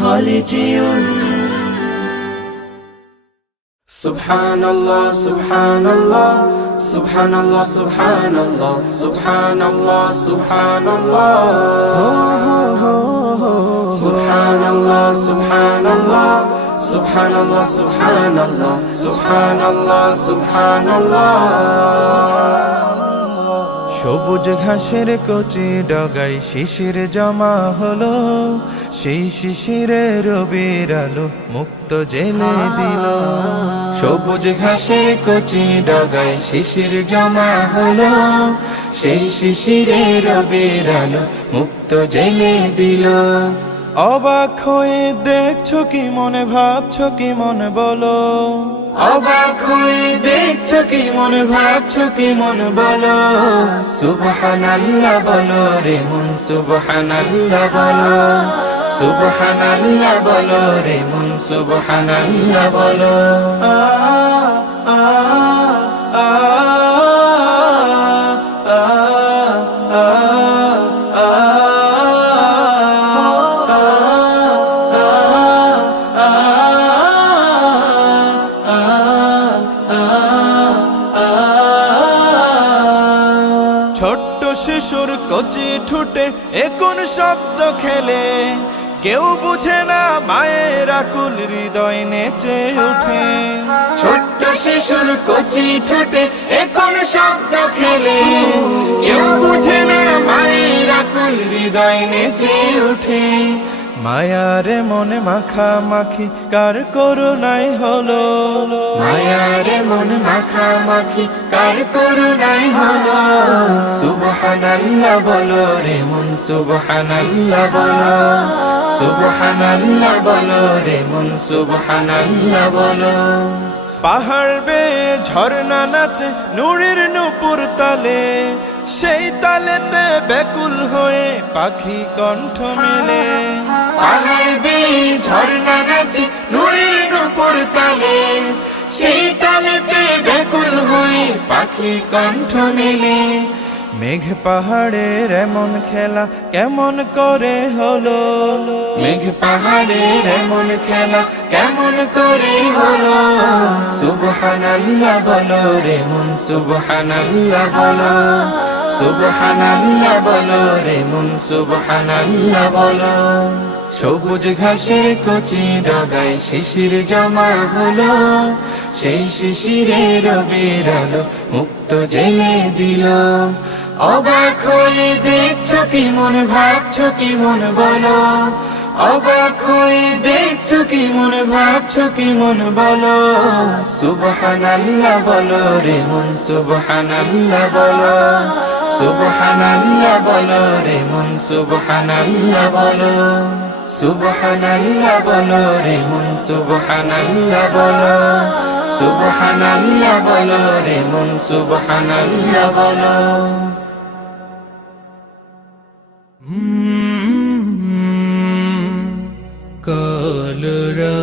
হলে যেও। সুবহানাল্লাহ সুবহানাল্লাহ সুবহানাল্লাহ সুবহানাল্লাহ সুবহানাল্লাহ সুবহানাল্লাহ সুবহানাল্লাহ সুবহানাল্লাহ সুবহানাল্লাহ সুবহানাল্লাহ সুবহানাল্লাহ সুবহানাল্লাহ। সবুজ ঘাসের কচি ডগায় শিশির জমা হলো, সেই শিশিরে রবির আলো মুক্ত জেলে দিল। সবুজ ঘাসের কচি ডগায় শিশির জমা হলো, সেই শিশিরে রবির আলো মুক্ত জেলে দিল। অবাক হয়ে দেখছো কি মনে, ভাবছো কি মনে বলো। অবাক হয়ে দেখছো কি মনে, ভাবছো কি মনে বলো। সুবহানাল্লাহ বলো রে মন, সুবহানাল্লাহ বলো। সুবহানাল্লাহ বলো রে মন, সুবহানাল্লাহ বলো। ছোট্ট শিশুর কচি ঠুটে এ কোন শব্দ খেলে, কেউ বুঝে না মায়ের আকুল হৃদয় নেচে ওঠে। ছোট্ট শিশুর কচি ঠোঁটে এ কোন শব্দ খেলে, কেউ বুঝে না মায়ের আকুল হৃদয় নেচে ওঠে। মায়ারে মনে মাখামাখি কার করুণাই হলো। মায়ারে মন মাখামাখি কার করুণাই হলো। সুবহানাল্লাহ বলো রে মন, সুবহানাল্লাহ বলো। সুবহানাল্লাহ বলো রে মন, সুবহানাল্লাহ বলো। পাহাড় বেয়ে ঝর্ণা নাচে নূরের নূপুর তালে, সেই তালেতে ব্যাকুল হয়ে পাখি কণ্ঠ মেলে। পাহাড় বেয়ে ঝর্ণা নাচে নূরের নূপুর তালে, সেই তালেতে ব্যাকুল হয়ে পাখি কণ্ঠ মেলে। মেঘ পাহাড়ের এমন খেলা কেমন করে হলো। মেঘ পাহাড়ের এমন খেলা কেমন করে হলো। সুবহানাল্লাহ বলো রে মন, সুবহানাল্লাহ বলো। সুবহানাল্লাহ বলো রে মন, সুবহানাল্লাহ বলো। সবুজ ঘাসের কচি ডগায় শিশির জমা হলো, সেই শিশিরে রবির আলো মুক্ত জেলে দিল। অবাক হয়ে দেখছো কি মন, ভাবছো কি মন বলো। অবাক হয়ে দেখছো কি মন, ভাবছো কি মন বলো। সুবহানাল্লাহ বলো রে মন, সুবহানাল্লাহ বলো। সুবহানাল্লাহ বলো রে মন, সুবহানাল্লাহ বলো। সুবহানাল্লাহ বলো রে মন, সুবহানাল্লাহ বলো। সুবহানাল্লাহ বলো রে মন, সুবহানাল্লাহ বলো। কলরা